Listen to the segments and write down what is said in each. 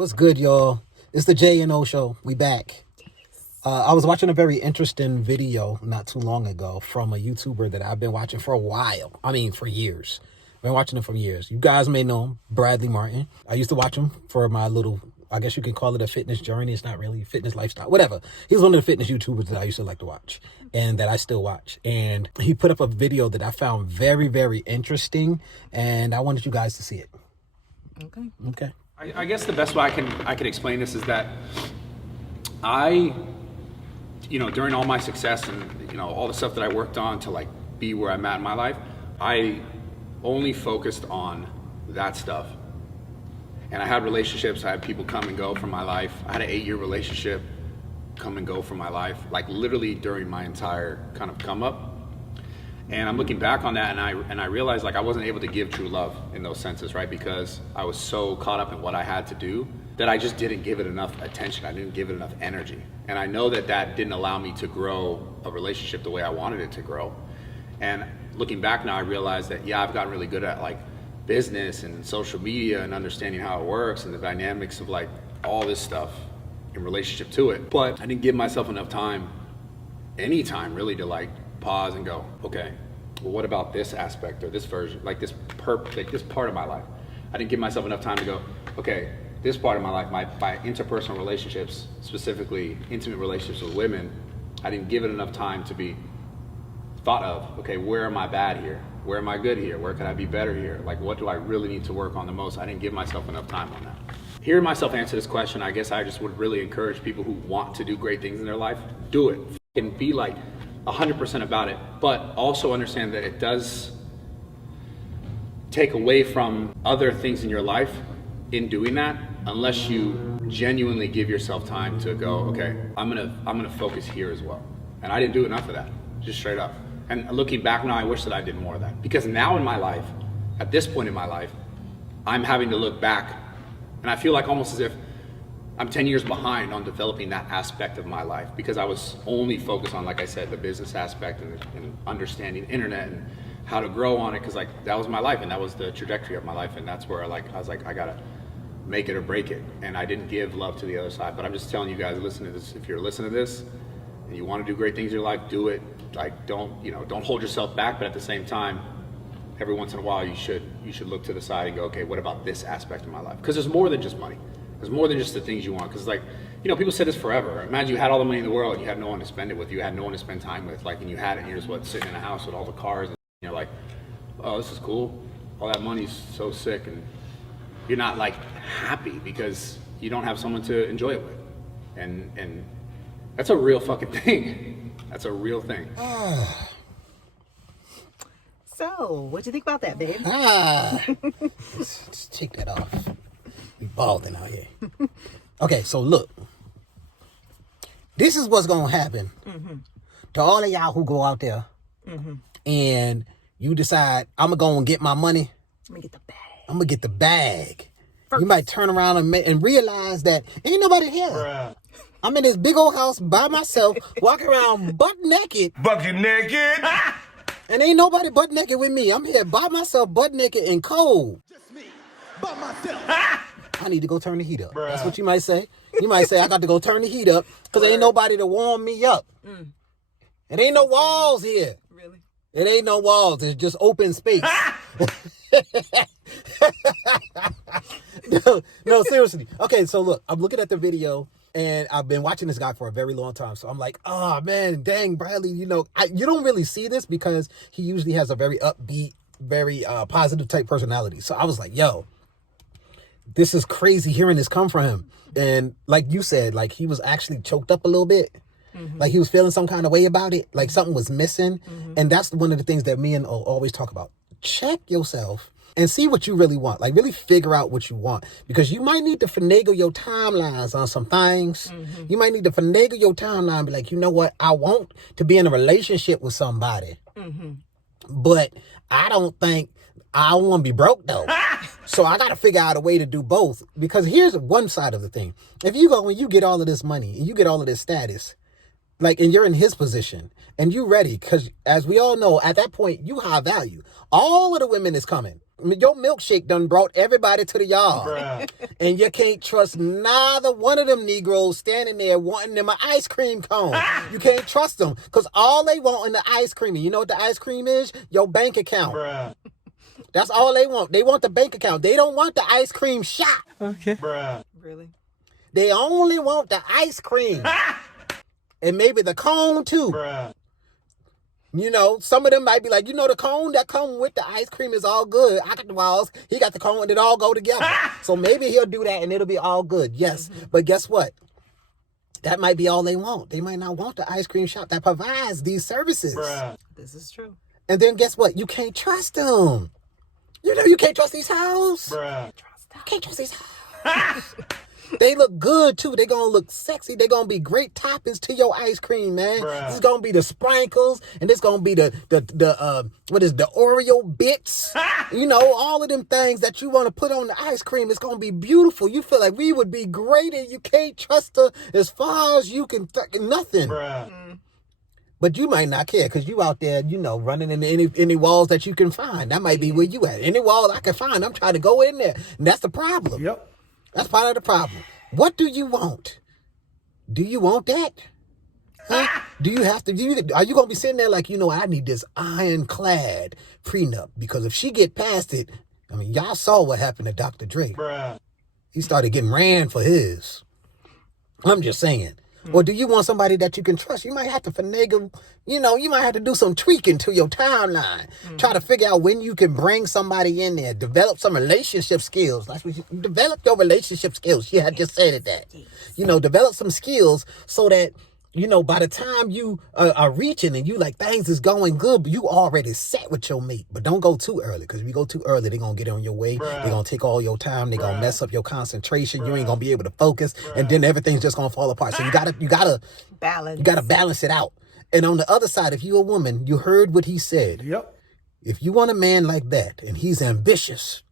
What's good, y'all? It's the J&O Show. We back. I was watching a very interesting video not too long ago from a YouTuber that I've been watching for a while. I mean, for years. I've been watching him for years. You guys may know him, Bradley Martin. I used to watch him for my little, I guess you can call it a fitness journey. It's not really fitness lifestyle, whatever. He's one of the fitness YouTubers that I used to like to watch and that I still watch. And he put up a video that I found very, very interesting. And I wanted you guys to see it. Okay. I guess the best way I can explain this is that during all my success and, all the stuff that I worked on to like be where I'm at in my life, I only focused on that stuff. And I had relationships, I had people come and go from my life. I had an 8-year relationship come and go from my life, like literally during my entire kind of come up. And I'm looking back on that and I realized like I wasn't able to give true love in those senses, right? Because I was so caught up in what I had to do that I just didn't give it enough attention. I didn't give it enough energy. And I know that that didn't allow me to grow a relationship the way I wanted it to grow. And looking back now, I realized that, yeah, I've gotten really good at like business and social media and understanding how it works and the dynamics of like all this stuff in relationship to it. But I didn't give myself enough time, any time really, to like pause and go, okay, well, what about this aspect or this version, like this part of my life? I didn't give myself enough time to go, okay, this part of my life, my interpersonal relationships, specifically intimate relationships with women, I didn't give it enough time to be thought of, okay, where am I bad here? Where am I good here? Where can I be better here? Like, what do I really need to work on the most? I didn't give myself enough time on that. Hearing myself answer this question, I guess I just would really encourage people who want to do great things in their life, do it. And be like 100% about it, but also understand that it does take away from other things in your life in doing that, unless you genuinely give yourself time to go, okay, I'm gonna focus here as well. And I didn't do enough of that, just straight up. And looking back now, I wish that I did more of that, because now in my life, at this point in my life, I'm having to look back and I feel like almost as if I'm 10 years behind on developing that aspect of my life, because I was only focused on, like I said, the business aspect and understanding internet and how to grow on it, because like that was my life and that was the trajectory of my life, and that's where I was like, I gotta make it or break it. And I didn't give love to the other side. But I'm just telling you guys, listen to this. If you're listening to this and you want to do great things in your life, do it. Like don't hold yourself back, but at the same time, every once in a while you should look to the side and go, okay, what about this aspect of my life? Because there's more than just money. There's more than just the things you want. Because like, people say this forever. Imagine you had all the money in the world and you had no one to spend it with. You had no one to spend time with. Like, and you had it, and you're just sitting in a house with all the cars, and you're like, oh, this is cool. All that money's so sick, and you're not like happy because you don't have someone to enjoy it with. And that's a real fucking thing. That's a real thing. So, what'd you think about that, babe? Let's take that off. We balding out here. Okay, so look. This is what's going to happen to all of y'all who go out there and you decide, I'm going to go and get my money. I'm going to get the bag. I'm going to get the bag. First. You might turn around and realize that ain't nobody here. Bruh. I'm in this big old house by myself, walking around butt naked. Bucket naked. And ain't nobody butt naked with me. I'm here by myself, butt naked and cold. Just me, by myself. I need to go turn the heat up. Bruh. That's what you might say. You might say, I got to go turn the heat up because there ain't nobody to warm me up. It ain't no walls here. Really? It ain't no walls. It's just open space. No, seriously. Okay, so look, I'm looking at the video and I've been watching this guy for a very long time. So I'm like, oh man, dang, Bradley, you don't really see this because he usually has a very upbeat, very positive type personality. So I was like, yo, this is crazy hearing this come from him. And like you said, like he was actually choked up a little bit. Like he was feeling some kind of way about it. Like something was missing. And that's one of the things that me and O always talk about. Check yourself and see what you really want. Like really figure out what you want, because you might need to finagle your timelines on some things. You might need to finagle your timeline and be like, you know what? I want to be in a relationship with somebody, but I don't think I want to be broke though. So I got to figure out a way to do both, because here's one side of the thing. If you go and you get all of this money and you get all of this status, like, and you're in his position and you ready, because as we all know, at that point, you high value. All of the women is coming. Your milkshake done brought everybody to the yard. And you can't trust neither one of them Negroes standing there wanting them an ice cream cone. You can't trust them because all they want in the ice cream, and you know what the ice cream is? Your bank account. That's all they want. They want the bank account. They don't want the ice cream shot. Okay. Really? They only want the ice cream. And maybe the cone too. You know, some of them might be like, you know, the cone that come with the ice cream is all good. I got the walls, he got the cone, and it all go together. So maybe he'll do that and it'll be all good. Yes. But guess what? That might be all they want. They might not want the ice cream shop that provides these services. This is true. And then guess what? You can't trust them. You know, you can't trust these hoes. You can't trust these hoes. They look good too. They gonna look sexy. They gonna be great toppings to your ice cream, man. This is gonna be the sprinkles, and this gonna be the Oreo bits. You know, all of them things that you want to put on the ice cream. It's gonna be beautiful. You feel like we would be great, and you can't trust her as far as you can. Nothing. But you might not care because you out there, you know, running into any walls that you can find. That might be where you at. Any wall I can find, I'm trying to go in there, and that's the problem. Yep. That's part of the problem. What do you want? Do you want that? Huh? Do you have to? Are you gonna be sitting there like, you know, I need this ironclad prenup because if she get past it, I mean, y'all saw what happened to Dr. Dre. He started getting ran for his. I'm just saying. Or do you want somebody that you can trust? You might have to finagle, you know, you might have to do some tweaking to your timeline. Try to figure out when you can bring somebody in there. Develop some relationship skills. That's what you develop your relationship skills. She had just said that. You know, develop some skills so that, you know, by the time you are reaching and you like things is going good, but you already set with your mate. But don't go too early because if you go too early, they're going to get on your way. They're going to take all your time. They're going to mess up your concentration. You ain't going to be able to focus. And then everything's just going to fall apart. So you gotta balance. You got to balance it out. And on the other side, if you're a woman, you heard what he said. Yep. If you want a man like that and he's ambitious,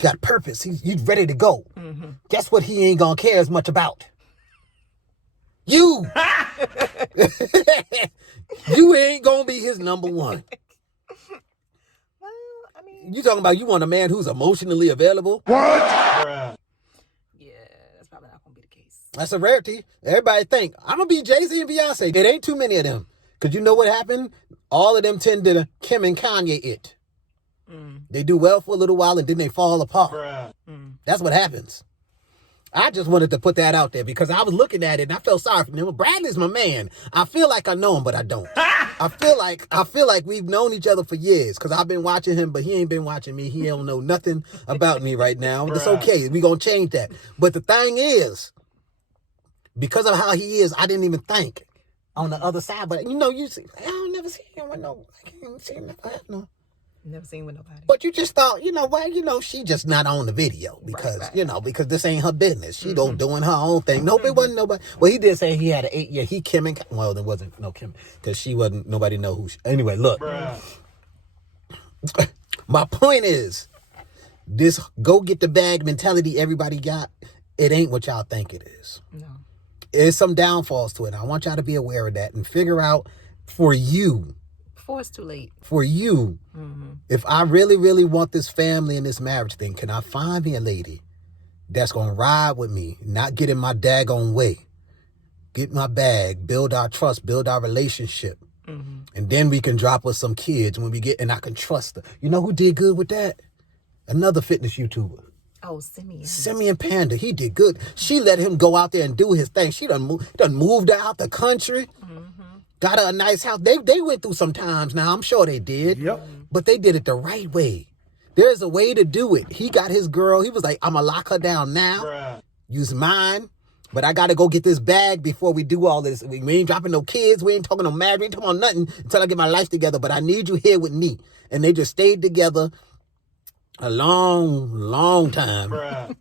got purpose, he's ready to go. Guess what he ain't going to care as much about? You. You ain't gonna be his number one. Well, I mean, You talking about you want a man who's emotionally available? yeah, that's probably not gonna be the case. That's a rarity. Everybody think I'm gonna be Jay-Z and Beyonce. It ain't too many of them. Cause you know what happened? All of them tend to Kim and Kanye it. They do well for a little while and then they fall apart. That's what happens. I just wanted to put that out there because I was looking at it and I felt sorry for him. Bradley's my man. I feel like I know him, but I don't. I feel like we've known each other for years because I've been watching him, but he ain't been watching me. He don't know nothing about me right now. It's okay. We're going to change that. But the thing is, because of how he is, I didn't even think on the other side. But, you know, you see, I don't never see him with no, I can't see him no. Never seen with nobody. But you just thought, you know, well, you know, she just not on the video because, you know, because this ain't her business. She doing her own thing. Nope, it wasn't nobody. Well, he did say he had an 8-year. He Kim and, well, there wasn't no Kim because she wasn't, nobody know who she, anyway, look. My point is, this go get the bag mentality everybody got, it ain't what y'all think it is. No. There's some downfalls to it. I want y'all to be aware of that and figure out for you. Before it's too late. For you, if I really, really want this family and this marriage thing, can I find me a lady that's going to ride with me, not get in my daggone way, get my bag, build our trust, build our relationship, and then we can drop us some kids when we get, and I can trust her. You know who did good with that? Another fitness YouTuber. Oh, Simeon. Simeon Panda, he did good. She let him go out there and do his thing. She done moved out the country. Got her a nice house. They went through some times now. I'm sure they did. Yep. But they did it the right way. There's a way to do it. He got his girl. He was like, I'm going to lock her down now. Use mine. But I got to go get this bag before we do all this. We ain't dropping no kids. We ain't talking no marriage. We ain't talking about nothing until I get my life together. But I need you here with me. And they just stayed together a long, long time.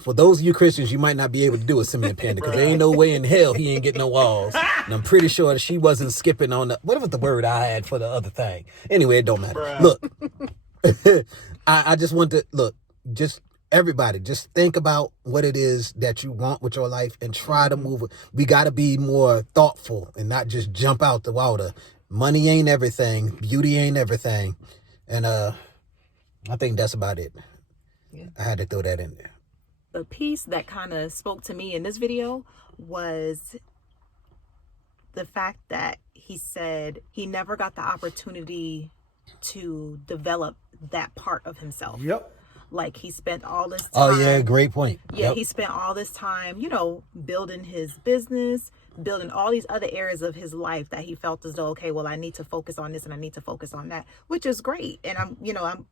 For those of you Christians, you might not be able to do a Simeon Panda because there ain't no way in hell he ain't getting no walls. And I'm pretty sure that she wasn't skipping on the, what was the word I had for the other thing? Anyway, it don't matter. Look, I just want to, look, just everybody, just think about what it is that you want with your life and try to move it. We got to be more thoughtful and not just jump out the water. Money ain't everything. Beauty ain't everything. And I think that's about it. Yeah. I had to throw that in there. The piece that kind of spoke to me in this video was the fact that he said he never got the opportunity to develop that part of himself. Yep. Like he spent all this time. Oh yeah, great point. Yeah, Yep. he spent all this time, you know, building his business, building all these other areas of his life that he felt as though, okay, well, I need to focus on this and I need to focus on that, which is great. And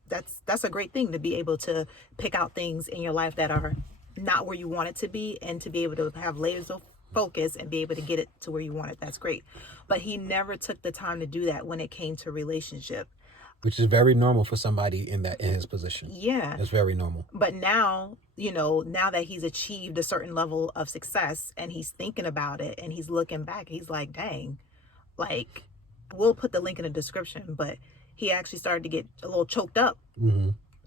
that's a great thing to be able to pick out things in your life that are not where you want it to be and to be able to have layers of focus and be able to get it to where you want it. That's great. But he never took the time to do that when it came to relationship. Which is very normal for somebody in his position. Yeah. It's very normal. But now, you know, now that he's achieved a certain level of success and he's thinking about it and he's looking back, he's like, dang, like, we'll put the link in the description, but he actually started to get a little choked up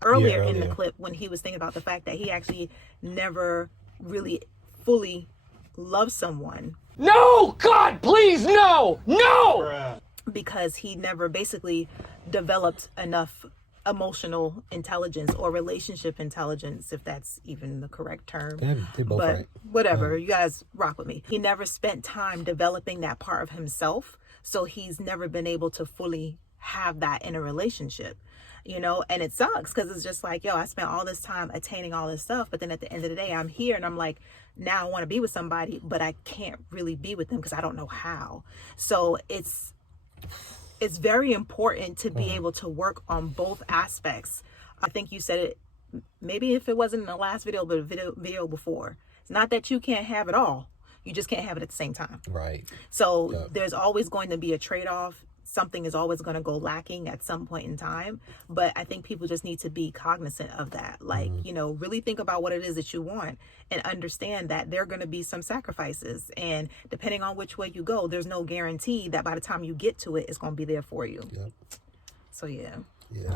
earlier in the clip when he was thinking about the fact that he actually never really fully loved someone. No, God, please, no, no! Because he never basically developed enough emotional intelligence or relationship intelligence, if that's even the correct term. They're both But right. whatever, you guys rock with me. He never spent time developing that part of himself, so he's never been able to fully have that in a relationship, you know. And it sucks because it's just like, yo, I spent all this time attaining all this stuff, but then at the end of the day, I'm here and I'm like, now I want to be with somebody, but I can't really be with them because I don't know how. So it's very important to be able to work on both aspects. I think you said it, maybe if it wasn't in the last video, but a video before. It's not that you can't have it all. You just can't have it at the same time. Right. So there's always going to be a trade-off. Something is always going to go lacking at some point in time. But I think people just need to be cognizant of that. Like, you know, really think about what it is that you want and understand that there are going to be some sacrifices. And depending on which way you go, there's no guarantee that by the time you get to it, it's going to be there for you. Yep. So, yeah. Yeah,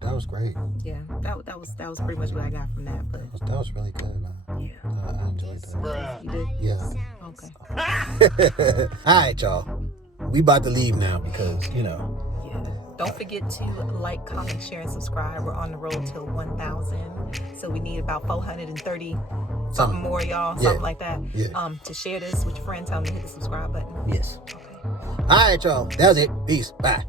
that was great. Yeah, that was pretty much what I got from that. But That was really good, man. yeah. I enjoyed that. You did? Yeah. Okay. All right, y'all. We about to leave now because, you know. Yeah. Don't forget to like, comment, share, and subscribe. We're on the road to 1,000. So we need about 430 something more, y'all. Something like that. Yeah. To share this with your friends, tell them to hit the subscribe button. Yes. Okay. All right, y'all. That was it. Peace. Bye.